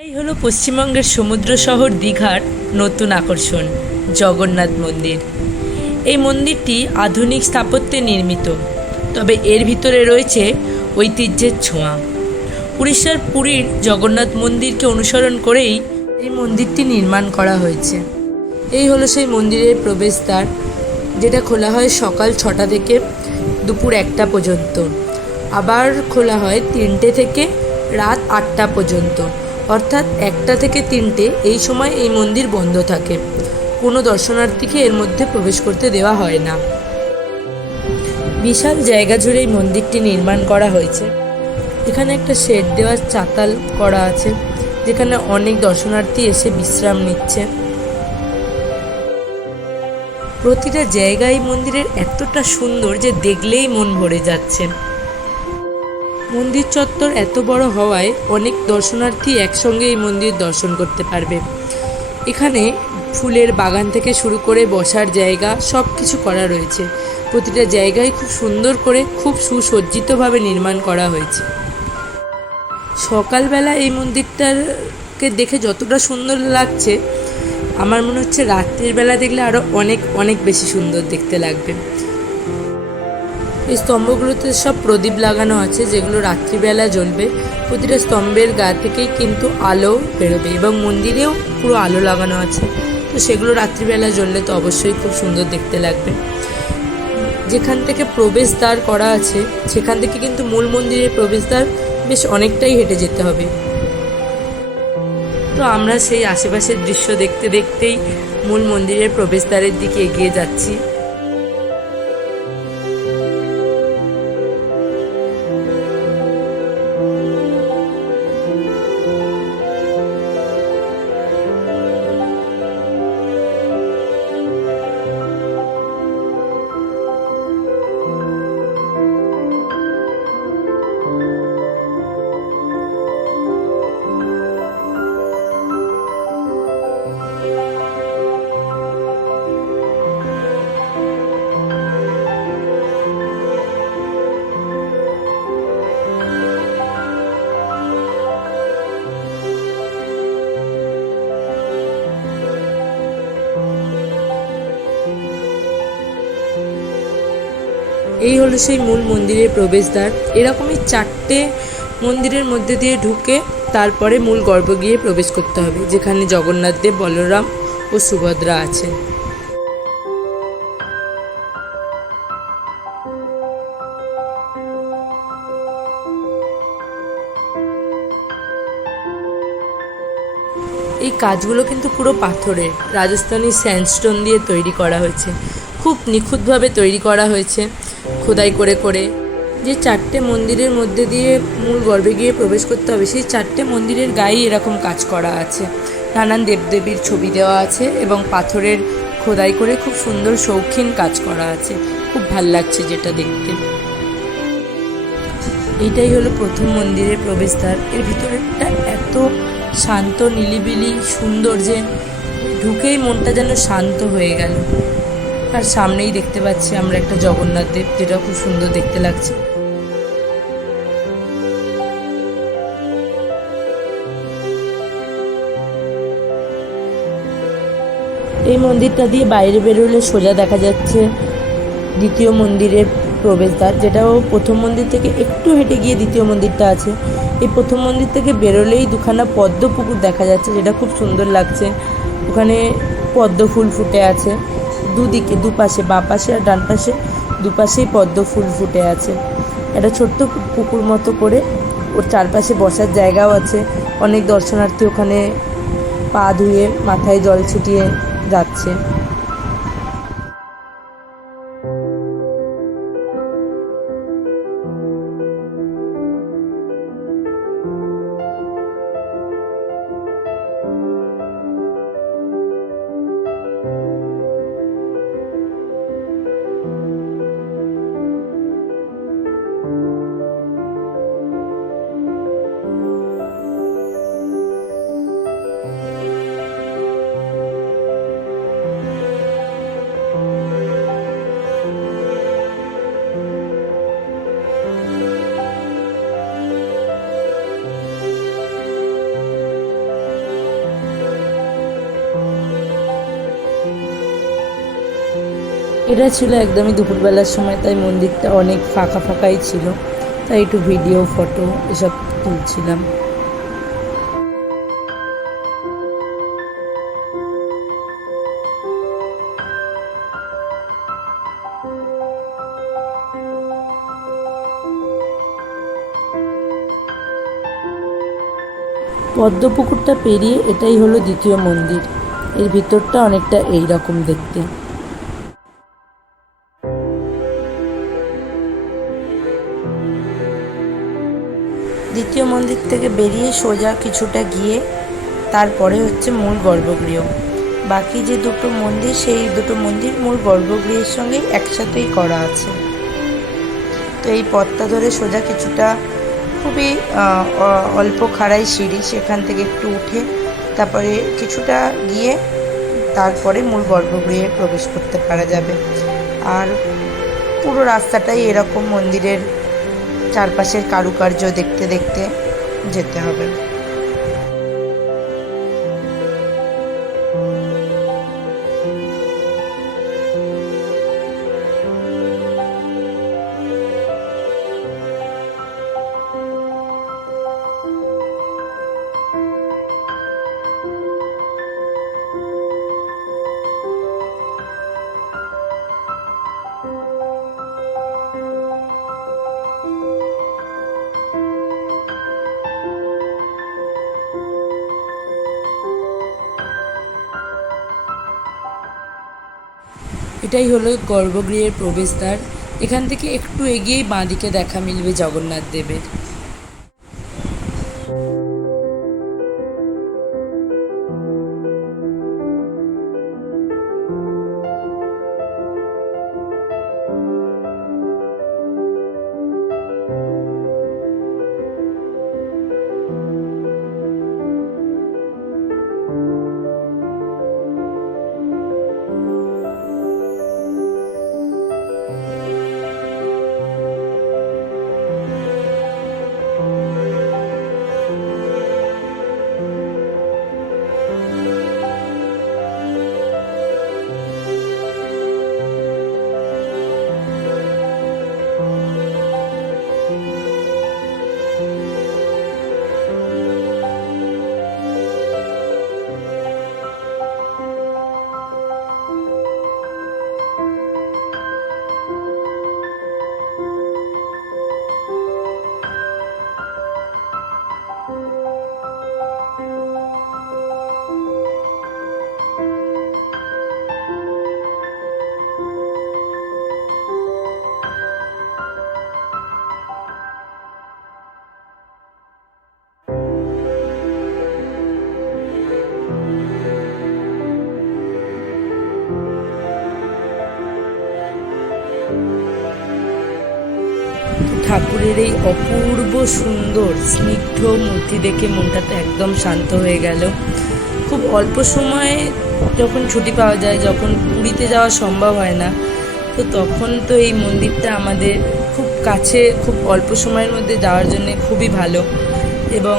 এটাই হলো পশ্চিমবঙ্গের সমুদ্র শহর দীঘার নতুন আকর্ষণ, জগন্নাথ মন্দির। এই মন্দিরটি আধুনিক স্থাপত্যে নির্মিত, তবে এর ভিতরে রয়েছে ঐতিহ্যের ছোঁয়া। উড়িষ্যার পুরীর জগন্নাথ মন্দিরকে অনুসরণ করেই এই মন্দিরটি নির্মাণ করা হয়েছে। এই হলো সেই মন্দিরের প্রবেশদ্বার, যেটা খোলা হয় সকাল 6টা থেকে দুপুর 1টা পর্যন্ত, আবার খোলা হয় 3টে থেকে রাত 8টা পর্যন্ত, অর্থাৎ 1টা থেকে 3টে এই সময় এই মন্দির বন্ধ থাকে। কোনো দর্শনার্থীকে এর মধ্যে প্রবেশ করতে দেওয়া হয় না। বিশাল জায়গা জুড়ে এই মন্দিরটি নির্মাণ করা হয়েছে। এখানে একটা শেড দেওয়ার চাতাল করা আছে, যেখানে অনেক দর্শনার্থী এসে বিশ্রাম নিচ্ছে। প্রতিটা জায়গায় মন্দিরের এতটা সুন্দর যে দেখলেই মন ভরে যাচ্ছে। মন্দির চত্বর এত বড় হওয়ায় অনেক দর্শনার্থী একসঙ্গে এই মন্দির দর্শন করতে পারবে। এখানে ফুলের বাগান থেকে শুরু করে বসার জায়গা সব কিছু করা রয়েছে। প্রতিটা জায়গায় খুব সুন্দর করে, খুব সুসজ্জিতভাবে নির্মাণ করা হয়েছে। সকালবেলা এই মন্দিরটাকে দেখে যতটা সুন্দর লাগছে, আমার মনে হচ্ছে রাত্রির বেলা দেখলে আরও অনেক অনেক বেশি সুন্দর দেখতে লাগবে। এই স্তম্ভগুলোতে সব প্রদীপ লাগানো আছে, যেগুলো রাত্রিবেলা জ্বলবে। প্রতিটা স্তম্ভের গা থেকেই কিন্তু আলো বেরোবে, এবং মন্দিরেও পুরো আলো লাগানো আছে, তো সেগুলো রাত্রিবেলা জ্বললে তো অবশ্যই খুব সুন্দর দেখতে লাগবে। যেখান থেকে প্রবেশদ্বার করা আছে, সেখান থেকে কিন্তু মূল মন্দিরের প্রবেশদ্বার বেশ অনেকটাই হেঁটে যেতে হবে। তো আমরা সেই আশেপাশের দৃশ্য দেখতে দেখতেই মূল মন্দিরের প্রবেশদ্বারের দিকে এগিয়ে যাচ্ছি। এই হলো সেই মূল মন্দিরের প্রবেশদ্বার। এরকমই 4টে মন্দিরের মধ্যে দিয়ে ঢুকে তারপরে মূল গর্ভগৃহে প্রবেশ করতে হবে, যেখানে জগন্নাথ দেব, বলরাম ও সুভদ্রা আছে। এই কাজগুলো কিন্তু পুরো পাথরের, রাজস্থানী স্যান্ডস্টোন দিয়ে তৈরি করা হয়েছে। খুব নিখুঁতভাবে তৈরি করা হয়েছে, খোদাই করে করে। যে 4টে মন্দিরের মধ্যে দিয়ে মূল গর্ভে গিয়ে প্রবেশ করতে হবে, সেই 4টে মন্দিরের গায়েই এরকম কাজ করা আছে। নানান দেবদেবীর ছবি দেওয়া আছে, এবং পাথরের খোদাই করে খুব সুন্দর শৌখিন কাজ করা আছে। খুব ভাল লাগছে যেটা দেখতে। এইটাই হলো প্রথম মন্দিরের প্রবেশদ্বার। এর ভিতরেটা এত শান্ত, নিলিবিলি, সুন্দর যে ঢুকেই মনটা যেন শান্ত হয়ে গেল। আর সামনেই দেখতে পাচ্ছি আমরা একটা জগন্নাথ দেব, যেটা খুব সুন্দর দেখতে লাগছে। এই মন্দিরটা দিয়ে বাইরে বেরোলে সোজা দেখা যাচ্ছে দ্বিতীয় মন্দিরের প্রবেশদ্বার, যেটাও প্রথম মন্দির থেকে একটু হেঁটে গিয়ে দ্বিতীয় মন্দিরটা আছে। এই প্রথম মন্দির থেকে বেরোলেই দুখানা পদ্ম পুকুর দেখা যাচ্ছে, যেটা খুব সুন্দর লাগছে। ওখানে পদ্ম ফুল ফুটে আছে দুদিকে, দুপাশে, বাঁ পাশে আর ডান পাশে, দুপাশেই পদ্ম ফুল ফুটে আছে। একটা ছোট্ট পুকুর মতো করে, ওর চারপাশে বসার জায়গাও আছে। অনেক দর্শনার্থী ওখানে পা ধুয়ে, মাথায় জল ছিটিয়ে যাচ্ছে। এটা ছিল একদমই দুপুরবেলার সময়, তাই মন্দিরটা অনেক ফাঁকা ফাঁকাই ছিল, তাই একটু ভিডিও ফটো এসব তুলছিলাম। পদ্মপুকুরটা পেরিয়ে এটাই হলো দ্বিতীয় মন্দির। এর ভিতরটা অনেকটা এই রকম দেখতে। দ্বিতীয় মন্দির থেকে বেরিয়ে সোজা কিছুটা গিয়ে তারপরে হচ্ছে মূল গর্ভগৃহ। বাকি যে দুটো মন্দির, সেই দুটো মন্দির মূল গর্ভগৃহের সঙ্গে একসাথেই করা আছে। তো এই পথটা ধরে সোজা কিছুটা খুবই অল্প খাড়াই সিঁড়ি, সেখান থেকে একটু উঠে তারপরে কিছুটা গিয়ে তারপরে মূল গর্ভগৃহে প্রবেশ করতে পারা যাবে। আর পুরো রাস্তাটাই এরকম মন্দিরের চারপাশের কারুকার্য দেখতে দেখতে যেতে হবে। এটাই হলো গর্ভগৃহের প্রবেশদ্বার। এখান থেকে একটু এগিয়েই বাঁদিকে দেখা মিলবে জগন্নাথ দেবের। ঠাকুরের এই অপূর্ব সুন্দর স্নিগ্ধ মূর্তি দেখে মনটা তো একদম শান্ত হয়ে গেল। খুব অল্প সময়ে যখন ছুটি পাওয়া যায়, যখন পুরীতে যাওয়া সম্ভব হয় না, তো তখন তো এই মন্দিরটা আমাদের খুব কাছে, খুব অল্প সময়ের মধ্যে যাওয়ার জন্য খুবই ভালো। এবং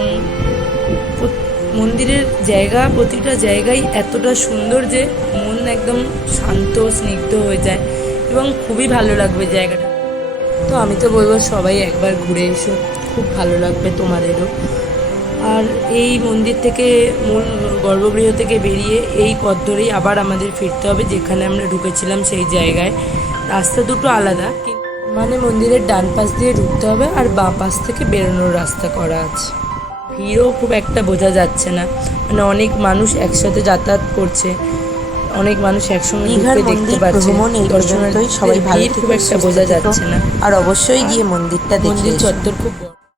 মন্দিরের জায়গা, প্রতিটা জায়গায় এতটা সুন্দর যে মন একদম শান্ত স্নিগ্ধ হয়ে যায় এবং খুবই ভালো লাগবে জায়গাটা। তো আমি তো বলবো সবাই একবার ঘুরে এসো, খুব ভালো লাগবে তোমাদেরও। আর এই মন্দির থেকে, মূল গর্ভগৃহ থেকে বেরিয়ে এই পথ ধরেই আবার আমাদের ফিরতে হবে যেখানে আমরা ঢুকেছিলাম সেই জায়গায়। রাস্তা দুটো আলাদা, মানে মন্দিরের ডান পাশ দিয়ে ঢুকতে হবে আর বাঁ পাশ থেকে বেরোনোর রাস্তা করা আছে। ভিড়ও খুব একটা বোঝা যাচ্ছে না, মানে অনেক মানুষ একসাথে যাতায়াত করছে, অনেক মানুষ একসঙ্গে ঢুকে দেখতে পাচ্ছে। সবাই ভালো, খুব একটা বোঝা যাচ্ছে না। আর অবশ্যই গিয়ে মন্দিরটা দেখে মন্দির চত্বর খুব